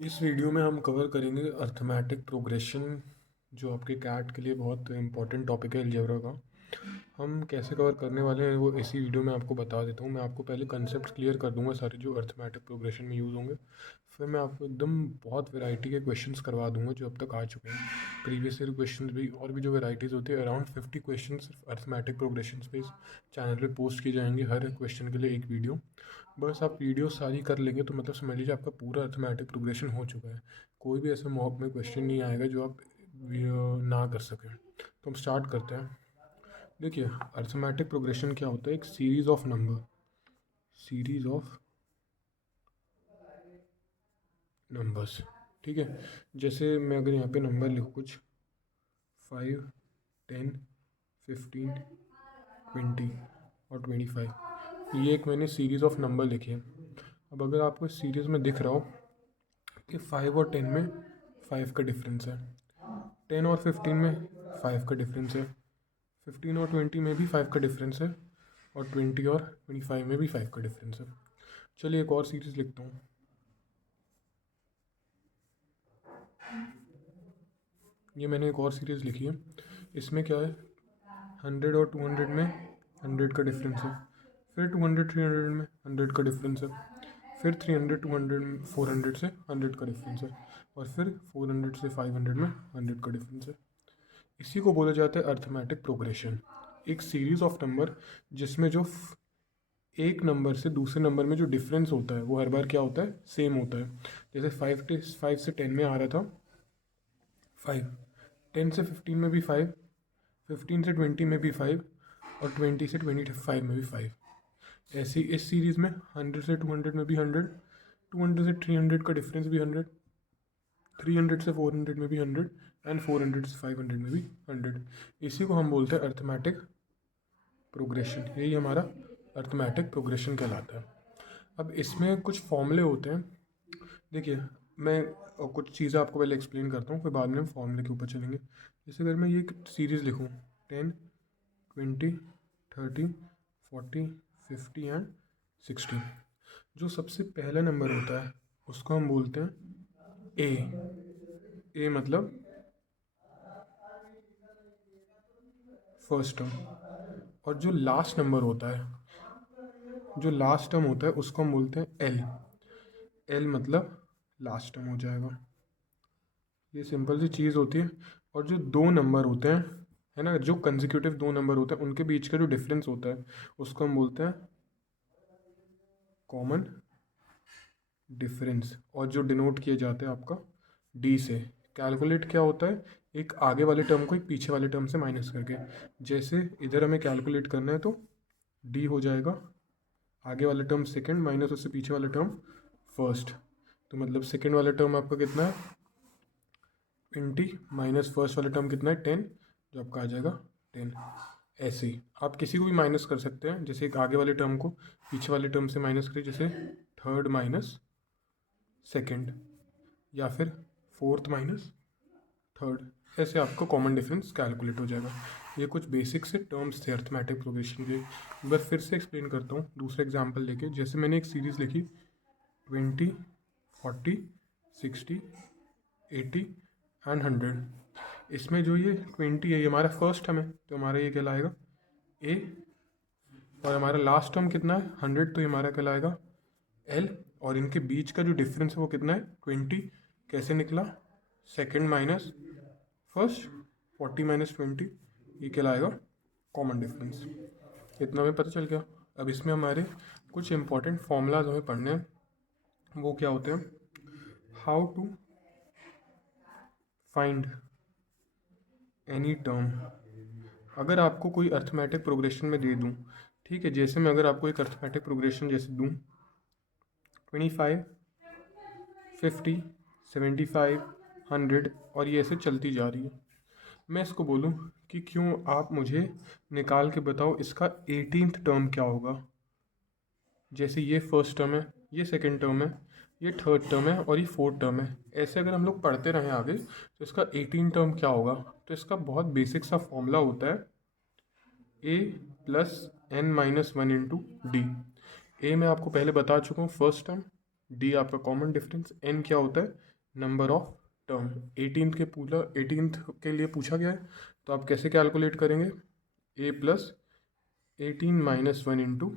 इस वीडियो में हम कवर करेंगे अर्थमेटिक प्रोग्रेशन, जो आपके कैट के लिए बहुत इंपॉर्टेंट टॉपिक है अलजेब्रा का। हम कैसे कवर करने वाले हैं वो इसी वीडियो में आपको बता देता हूँ। मैं आपको पहले कंसेप्ट क्लियर कर दूंगा सारे जो अर्थमेटिक प्रोग्रेशन में यूज़ होंगे। फिर मैं आपको एकदम बहुत वैरायटी के क्वेश्चंस करवा दूंगा जो अब तक आ चुके हैं, प्रीवियस ईयर क्वेश्चंस भी, और भी जो वैराइटीज़ होती है। अराउंड 50 क्वेश्चन सिर्फ अर्थमेटिक प्रोग्रेशन पे इस चैनल पे पोस्ट किए जाएंगे, हर क्वेश्चन के लिए एक वीडियो। बस आप वीडियो सारी कर लेंगे तो मतलब समझ लीजिए आपका पूरा अर्थमेटिक प्रोग्रेशन हो चुका है। कोई भी ऐसा मॉक में क्वेश्चन नहीं आएगा जो आप ना कर सकें। तो हम स्टार्ट करते हैं। देखिए, अर्थमेटिक प्रोग्रेशन क्या होता है? एक series of number, series of numbers. ठीक है, जैसे मैं अगर यहाँ पे नंबर लिखूँ कुछ 5, 10, 15, 20 और 25, ये एक मैंने सीरीज़ ऑफ नंबर लिखे हैं। अब अगर आपको इस सीरीज़ में दिख रहा हो कि 5 और 10 में 5 का डिफरेंस है, 10 और 15 में 5 का डिफरेंस है, 15 और 20 में भी 5 का डिफरेंस है, और 20 और 25 में भी 5 का डिफरेंस है। चलिए एक और सीरीज़ लिखता हूँ। ये मैंने एक और सीरीज़ लिखी है। इसमें क्या है, 100 और 200 में 100 का डिफरेंस है, फिर 200 300 में 100 का डिफरेंस है, फिर 300 200 में 400 से 100 का डिफरेंस है, और फिर 400 से 500 में 100 का डिफरेंस है। इसी को बोला जाता है अर्थमेटिक प्रोग्रेशन। एक सीरीज ऑफ नंबर जिसमें जो एक नंबर से दूसरे नंबर में जो डिफरेंस होता है वो हर बार क्या होता है, सेम होता है। जैसे 5 से 10 में आ रहा था 5, 10 से 15 में भी 5, 15 से 20 में भी 5, और 20 से 25 में भी 5। ऐसे ही इस सीरीज़ में 100 से 200 में भी 100, 200 से 300 का डिफरेंस भी 100, 300 से 400 में भी 100, एंड 400 से 500 में भी 100। इसी को हम बोलते हैं अर्थमेटिक प्रोग्रेशन। यही हमारा अर्थमेटिक प्रोग्रेशन कहलाता है। अब इसमें कुछ फॉर्मूले होते हैं। देखिए, मैं कुछ चीज़ें आपको पहले एक्सप्लेन करता हूँ, फिर बाद में हम फॉर्मूले के ऊपर चलेंगे। जैसे अगर मैं ये सीरीज़ लिखूँ 10, 20, 30, 40, 50 एंड 60, जो सबसे पहला नंबर होता है उसको हम बोलते हैं ए। ए मतलब फर्स्ट टर्म। और जो लास्ट नंबर होता है, जो लास्ट टर्म होता है उसको हम बोलते हैं एल। एल मतलब लास्ट टर्म हो जाएगा। ये सिंपल सी चीज़ होती है। और जो दो नंबर होते हैं, है ना, जो कंसेक्यूटिव दो नंबर होते हैं उनके बीच का जो डिफरेंस होता है उसको हम बोलते हैं कॉमन डिफरेंस, और जो डिनोट किया जाता है आपका डी से। कैलकुलेट क्या होता है, एक आगे वाले टर्म को एक पीछे वाले टर्म से माइनस करके। जैसे इधर हमें कैलकुलेट करना है तो डी हो जाएगा आगे वाला टर्म सेकंड माइनस उससे पीछे वाला टर्म फर्स्ट। तो मतलब सेकंड वाला टर्म आपका कितना है 20, माइनस फर्स्ट वाला टर्म कितना है 10, जो आपका आ जाएगा 10। ऐसे ही आप किसी को भी माइनस कर सकते हैं, जैसे एक आगे वाले टर्म को पीछे वाले टर्म से माइनस करिए, जैसे थर्ड माइनस सेकंड, या फिर फोर्थ माइनस थर्ड। ऐसे आपको कॉमन डिफरेंस कैलकुलेट हो जाएगा। ये कुछ बेसिक से टर्म्स थे अर्थमेटिक प्रोग्रेशन के। एक बार फिर से एक्सप्लेन करता हूँ दूसरा एग्जांपल लेके। जैसे मैंने एक सीरीज़ लिखी 20, 40, 60, 80 एंड 100। इसमें जो ये 20 है ये हमारा फर्स्ट टर्म है, तो हमारा ये कहलाएगा ए। और हमारा लास्ट टर्म कितना है 100, तो ये हमारा कहलाएगा एल। और इनके बीच का जो डिफरेंस है वो कितना है 20। कैसे निकला, सेकंड माइनस फर्स्ट, 40 माइनस 20, ये कहलाएगा कॉमन डिफरेंस। इतना हमें पता चल गया। अब इसमें हमारे कुछ इंपॉर्टेंट फॉर्मूलाज हमें पढ़ने हैं। वो क्या होते हैं, how to find any term. अगर आपको कोई अर्थमेटिक प्रोग्रेशन में दे दूं, ठीक है, जैसे मैं अगर आपको एक अर्थमेटिक प्रोग्रेशन जैसे दूं 25, 50, 75, 100, और ये ऐसे चलती जा रही है, मैं इसको बोलूं कि क्यों आप मुझे निकाल के बताओ इसका 18th टर्म क्या होगा। जैसे ये फर्स्ट टर्म है, ये सेकंड टर्म है, ये थर्ड टर्म है, और ये फोर्थ टर्म है। ऐसे अगर हम लोग पढ़ते रहें आगे तो इसका 18 टर्म क्या होगा। तो इसका बहुत बेसिक सा फॉर्मूला होता है A plus N minus one into D. A मैं आपको पहले बता चुका हूँ फर्स्ट टर्म, डी आपका कॉमन डिफरेंस, एन क्या होता है, नंबर ऑफ टर्म। 18th के लिए पूछा गया है, तो आप कैसे कैलकुलेट करेंगे, ए प्लस 18 माइनस 1 इंटू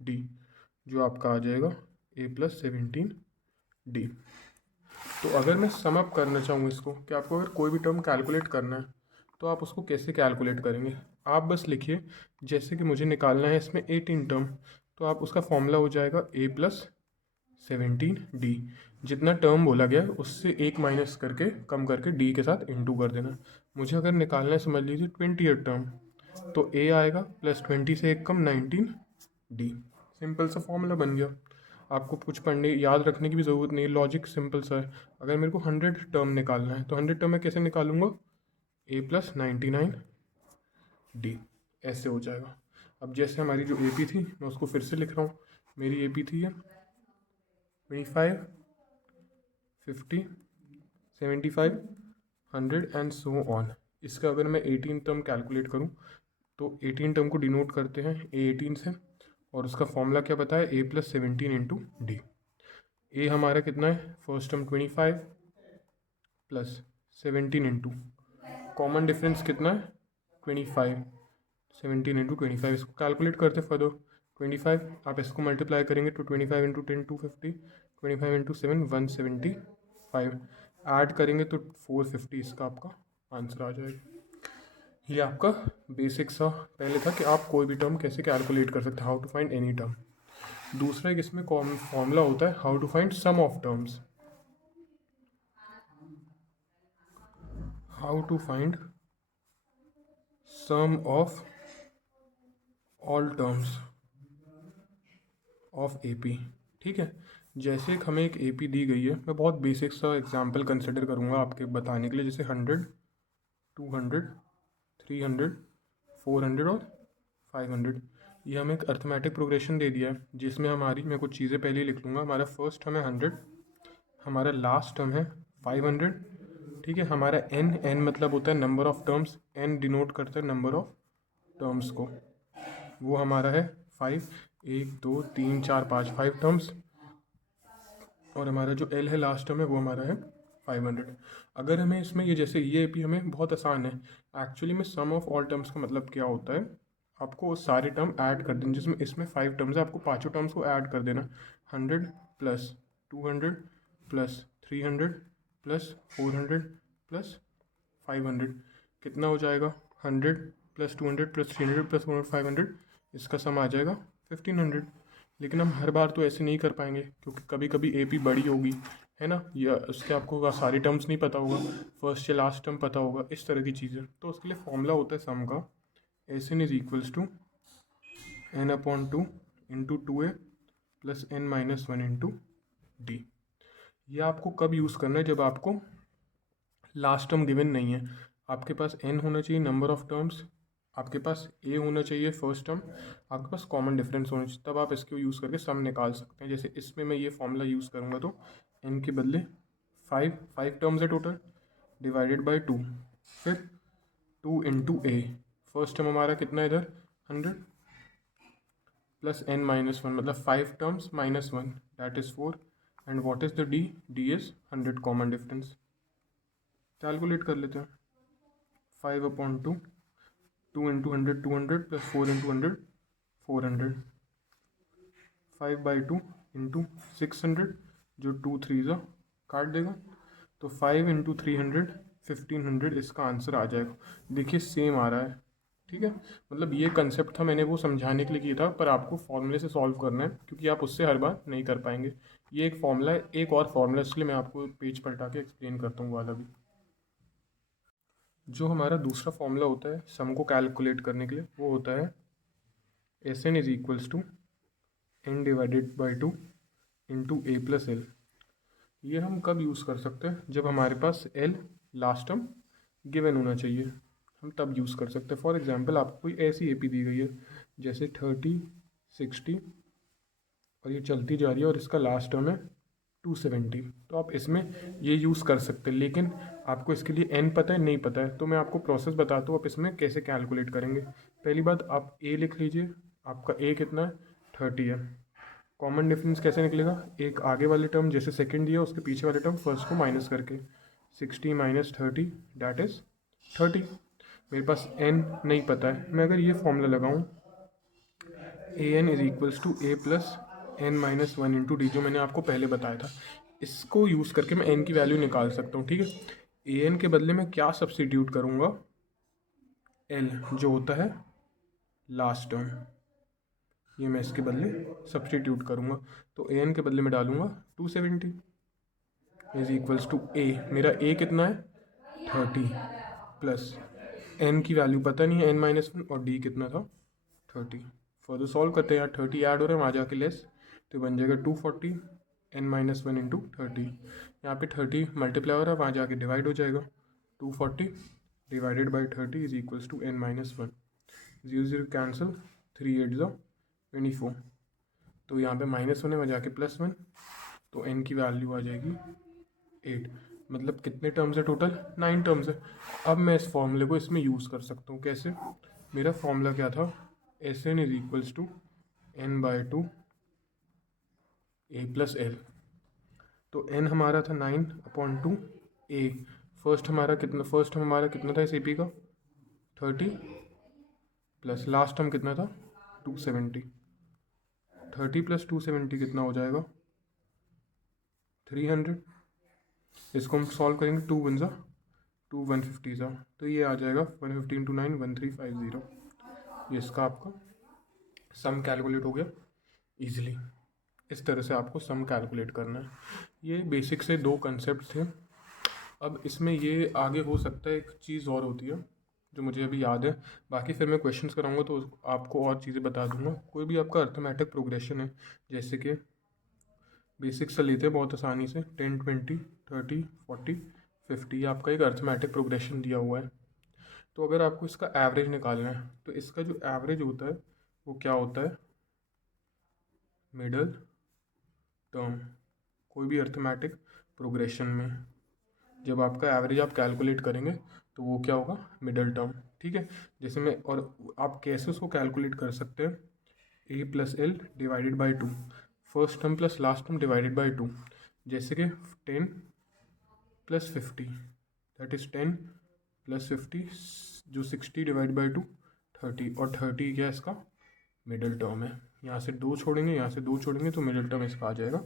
डी, जो आपका आ जाएगा ए प्लस 17 डी। तो अगर मैं सम अप करना चाहूँ इसको, कि आपको अगर कोई भी टर्म कैलकुलेट करना है तो आप उसको कैसे कैलकुलेट करेंगे, आप बस लिखिए, जैसे कि मुझे निकालना है इसमें 18 टर्म, तो आप उसका फॉर्मूला हो जाएगा ए प्लस 17 डी। जितना टर्म बोला गया है उससे एक माइनस करके कम करके डी के साथ इंटू कर देना। मुझे अगर निकालना है समझ लीजिए 28 टर्म, तो ए आएगा प्लस 20 से एक कम 19 डी। सिंपल सा फॉर्मूला बन गया। आपको कुछ पढ़ने याद रखने की भी ज़रूरत नहीं, लॉजिक सिंपल सा है। अगर मेरे को 100 टर्म निकालना है तो 100 टर्म मैं कैसे निकालूंगा, ए प्लस 99 डी, ऐसे हो जाएगा। अब जैसे हमारी जो ए पी थी मैं उसको फिर से लिख रहा हूँ। मेरी ए पी थी है 25, 50, 75, 100 एंड सो ऑन। इसका अगर मैं 18 टर्म कैलकुलेट करूँ तो 18 टर्म को डिनोट करते हैं ए18 से, और उसका फॉर्मूला क्या बताया, ए प्लस 17 इंटू डी। ए हमारा कितना है, first term 25 plus 17 into, common difference कितना है 25, 17 इंटू 25, इसको कैलकुलेट करते फर्दर। 25 आप इसको मल्टीप्लाई करेंगे तो 25 इंटू 10 250, 25 इंटू 7 175, ऐड करेंगे तो 450, इसका आपका आंसर आ जाएगा। ये आपका बेसिक सा पहले था कि आप कोई भी टर्म कैसे कैलकुलेट कर सकते हैं, how to find any term. दूसरा एक इसमें कॉमन फॉर्मूला होता है, how to find sum of terms. How to find sum of all terms of AP. ठीक है, जैसे एक हमें एक एपी दी गई है, मैं बहुत बेसिक सा एग्जांपल कंसिडर करूँगा आपके बताने के लिए, जैसे 100, 200, 300, 400 और 500। ये हमें एक अर्थमेटिक प्रोग्रेशन दे दिया है, जिसमें हमारी, मैं कुछ चीज़ें पहले ही लिख लूँगा। हमारा फर्स्ट टर्म है 100, हमारा लास्ट टर्म है 500। ठीक है, हमारा एन मतलब होता है number of terms, N denote करता है नंबर ऑफ टर्म्स को, वो हमारा है 5, 1 2 3 4 5, 5 टर्म्स। और हमारा जो एल है लास्ट टर्म है वो हमारा है 500। अगर हमें इसमें ये, जैसे ये एपी हमें बहुत आसान है, एक्चुअली में सम ऑफ ऑल टर्म्स का मतलब क्या होता है, आपको सारे टर्म ऐड कर देना, जिसमें इसमें 5 टर्म्स है, आपको पाँचों टर्म्स को ऐड कर देना। 100 प्लस 200 प्लस 300 प्लस 400 प्लस 500, कितना हो जाएगा, 100 प्लस 200 प्लस 300 प्लस 500, इसका सम आ जाएगा 1500। लेकिन हम हर बार तो ऐसे नहीं कर पाएंगे, क्योंकि कभी कभी एपी बड़ी होगी, है ना, या उसके आपको सारी टर्म्स नहीं पता होगा, फर्स्ट या लास्ट टर्म पता होगा, इस तरह की चीज़ें। तो उसके लिए फॉर्मूला होता है सम का, S N is equals to N upon 2 into 2a plus n minus 1 into D. ये आपको कब यूज़ करना है, जब आपको लास्ट टर्म गिवन नहीं है, आपके पास n होना चाहिए नंबर ऑफ टर्म्स, आपके पास a होना चाहिए फर्स्ट टर्म, आपके पास कॉमन डिफरेंस होना चाहिए, तब आप इसको यूज़ करके सम निकाल सकते हैं। जैसे इसमें मैं ये फॉर्मूला यूज़ करूँगा तो n के बदले 5 टर्म्स है टोटल, डिवाइडेड बाई 2, फिर 2 इंटू a, फर्स्ट टर्म हमारा कितना है इधर 100 प्लस n माइनस 1, मतलब 5 terms minus 1 that is 4, and what is the D, D is 100 common difference. Calculate कर लेते हैं, 5 upon 2, 2 into 100 200 plus 4 into 100 400, 5 by 2 into 600, जो 2 3 ज़ा काट देगा, तो 5 इंटू 300 1500, इसका आंसर आ जाएगा। देखिए सेम आ रहा है। ठीक है, मतलब ये कंसेप्ट था, मैंने वो समझाने के लिए किया था, पर आपको फॉर्मूले से सॉल्व करना है, क्योंकि आप उससे हर बार नहीं कर पाएंगे। ये एक फॉर्मूला है, एक और फॉर्मूला, इसलिए मैं आपको पेज पलटा के एक्सप्लेन करता हूँ वाला भी। जो हमारा दूसरा फॉर्मूला होता है सम को कैलकुलेट करने के लिए, वो होता है S N is equals to N divided by 2 into A plus L. ये हम कब यूज़ कर सकते हैं, जब हमारे पास एल लास्ट टर्म गिवन होना चाहिए, हम तब यूज़ कर सकते हैं। फॉर एग्जांपल आपको कोई ऐसी एपी दी गई है, जैसे 30 60 और ये चलती जा रही है, और इसका लास्ट टर्म है 270, तो आप इसमें ये यूज़ कर सकते हैं। लेकिन आपको इसके लिए एन पता है नहीं पता है, तो मैं आपको प्रोसेस बताता हूँ आप इसमें कैसे कैलकुलेट करेंगे। पहली बात, आप ए लिख लीजिए, आपका ए कितना है 30 है, कॉमन डिफरेंस कैसे निकलेगा, एक आगे वाले टर्म जैसे सेकंड दिया उसके पीछे वाले टर्म फर्स्ट को माइनस करके, 60 माइनस 30 डैट इज़ 30। मेरे पास n नहीं पता है, मैं अगर ये फॉर्मूला लगाऊं an is equals to a plus n minus 1 into D, जो मैंने आपको पहले बताया था, इसको यूज़ करके मैं n की वैल्यू निकाल सकता हूँ। ठीक है, an के बदले में क्या सब्सटीट्यूट करूँगा, l जो होता है लास्ट टर्म, ये मैं इसके बदले सब्सटीट्यूट करूँगा। तो an के बदले में डालूँगा 270 इज इक्वल्स टू a, मेरा a कितना है 30 प्लस n की वैल्यू पता नहीं है n माइनस 1, और d कितना था 30। फर्दर सॉल्व करते हैं यार, 30 ऐड हो रहा है वहाँ जाके लेस, तो बन जाएगा 240 n माइनस 1 इंटू 30। यहाँ पे 30 मल्टीप्लाई हो रहा है, वहाँ जाके डिवाइड हो जाएगा, 240 divided by 30 is equals to n minus 1, 0 0 cancel, 3 8 ज़ा 24, तो यहाँ पे माइनस 1 है, वहाँ जाके प्लस 1, तो n की वैल्यू आ जाएगी 8। मतलब कितने टर्म्स है टोटल, 9 टर्म्स है। अब मैं इस फॉर्मूले को इसमें यूज़ कर सकता हूँ, कैसे, मेरा फॉर्मूला क्या था, S N is equals to n by 2 a plus L. तो n हमारा था 9/2 a, फर्स्ट हमारा कितना था इस AP का 30, प्लस लास्ट टर्म कितना था 270, 30 प्लस 270 कितना हो जाएगा 300। इसको हम सॉल्व करेंगे, 2 1 ज़ा 2 150 ज़ा, तो ये आ जाएगा 150 इंटू 9 1350। ये इसका आपका सम कैलकुलेट हो गया इजीली। इस तरह से आपको सम कैलकुलेट करना है। ये बेसिक से 2 कंसेप्ट थे। अब इसमें ये आगे हो सकता है एक चीज़ और होती है जो मुझे अभी याद है, बाकी फिर मैं क्वेश्चंस कराऊंगा तो आपको और चीज़ें बता दूंगा। कोई भी आपका अर्थमेटिक प्रोग्रेशन है, जैसे कि बेसिक्स से लेते हैं बहुत आसानी से 10 20 30 40 50, आपका एक अर्थमेटिक प्रोग्रेशन दिया हुआ है। तो अगर आपको इसका एवरेज निकालना है तो इसका जो एवरेज होता है वो क्या होता है, मिडल टर्म। कोई भी अर्थमेटिक प्रोग्रेशन में जब आपका एवरेज आप कैलकुलेट करेंगे तो वो क्या होगा, मिडल टर्म। ठीक है, जैसे मैं, और आप कैसे उसको कैलकुलेट कर सकते हैं, a plus L divided by 2, first term plus last term divided by 2, जैसे कि 10 प्लस 50 दैट इज़ 10 प्लस 50 जो 60 डिवाइड बाई 2 30, और 30 क्या इसका मिडल टर्म है। यहाँ से 2 छोड़ेंगे, यहाँ से 2 छोड़ेंगे, तो मिडल टर्म इसका आ जाएगा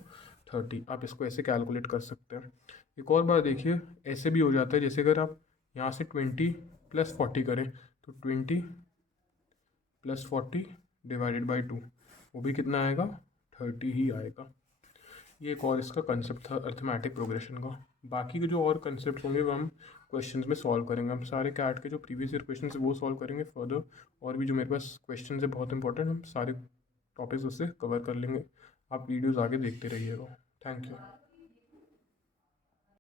30। आप इसको ऐसे कैलकुलेट कर सकते हैं। एक और बात देखिए, ऐसे भी हो जाता है, जैसे अगर आप यहाँ से 20 प्लस 40 करें तो 20 प्लस 40 डिवाइडेड बाई 2, वो भी कितना आएगा 30 ही आएगा। ये एक और इसका कंसेप्ट था अर्थमेटिक प्रोग्रेशन का। बाकी के जो और कंसेप्ट होंगे वो हम क्वेश्चंस में सॉल्व करेंगे। हम सारे कैट के जो प्रीवियस ईयर क्वेश्चन है वो सॉल्व करेंगे फर्दर, और भी जो मेरे पास क्वेश्चन है बहुत इंपॉर्टेंट, हम सारे टॉपिक्स उससे कवर कर लेंगे। आप वीडियोज़ आगे देखते रहिएगा। Thank you.